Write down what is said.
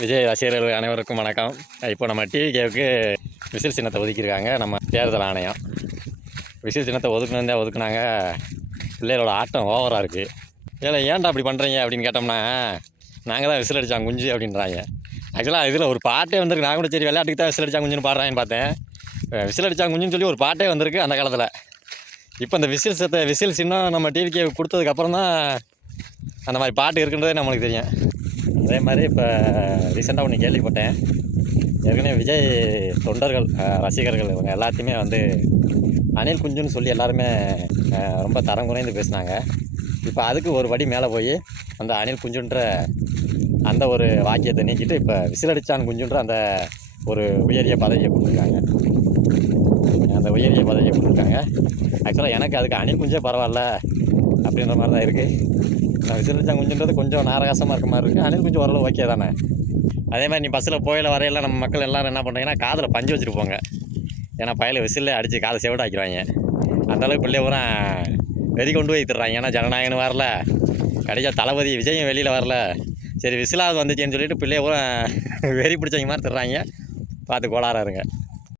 விஜய் ரசிகர்கள் அனைவருக்கும் வணக்கம். இப்போ நம்ம டிவிகேவுக்கு விசில் சின்னத்தை ஒதுக்கியிருக்காங்க நம்ம தேர்தல் ஆணையம். விசில் சின்னத்தை ஒதுக்குனாங்க. பிள்ளைகளோட ஆட்டம் ஓவராக இருக்குது. இல்லை ஏன்டா அப்படி பண்ணுறீங்க அப்படின்னு கேட்டோம்னா, நாங்கள் தான் விசில் அடித்தாங்க குஞ்சு அப்படின்றாங்க. ஆக்சுவலாக இதில் ஒரு பாட்டே வந்திருக்கு. நான் கூட சரி விளையாட்டுக்கு தான் விசில் அடித்தாங்க குஞ்சுன்னு பாடுறாங்கன்னு பார்த்தேன். விசில் அடித்தாங்க குஞ்சுன்னு சொல்லி ஒரு பாட்டே வந்திருக்கு அந்த காலத்தில். இப்போ இந்த விசில் சின்னம் நம்ம டிவிக்கே கொடுத்ததுக்கப்புறம் தான் அந்த மாதிரி பாட்டு இருக்குன்றதே நம்மளுக்கு தெரியும். அதே மாதிரி இப்போ ரீசெண்டாக ஒன்று கேள்விப்பட்டேன். ஏற்கனவே விஜய் தொண்டர்கள் ரசிகர்கள் இவங்க எல்லாத்தையுமே வந்து அணில் குஞ்சுன்னு சொல்லி எல்லாருமே ரொம்ப தரம் குறைந்து பேசினாங்க. இப்போ அதுக்கு ஒரு படி மேலே போய் அந்த அணில் குஞ்சுன்ற அந்த ஒரு வாக்கியத்தை நீக்கிட்டு இப்போ விசில் அடித்தான் குஞ்சுன்ற அந்த ஒரு உயரிய பதவியை கொடுத்துருக்காங்க. ஆக்சுவலாக எனக்கு அதுக்கு அணில் குஞ்சே பரவாயில்ல அப்படின்ற மாதிரி தான் இருக்குது. நான் விசில் அடித்தான் குஞ்சுன்றது கொஞ்சம் நாரகாசமாக இருக்க மாதிரி இருக்குது. அணில் குஞ்சு ஓரளவு ஓகே தானே. அதே மாதிரி நீ பஸ்ஸில் போயில வரையெல்லாம் நம்ம மக்கள் எல்லோரும் என்ன பண்ணுறீங்கன்னா காதில் பஞ்சு வச்சுட்டு போங்க. ஏன்னா பயில விசிலே அடித்து காதை செவிடாக்கிடுவாங்க. அந்தளவுக்கு பிள்ளைய பூரா வெறி கொண்டு போய் திடுறாங்க. ஏன்னா ஜனநாயகன்னு வரல, கடைசியாக தளபதி விஜயும் வெளியில் வரல, சரி விசிலாவது வந்துச்சுன்னு சொல்லிட்டு பிள்ளைய பூரா வெறி பிடிச்சவங்க மாதிரி திடுறாங்க. பார்த்து கோளாறாக இருங்க.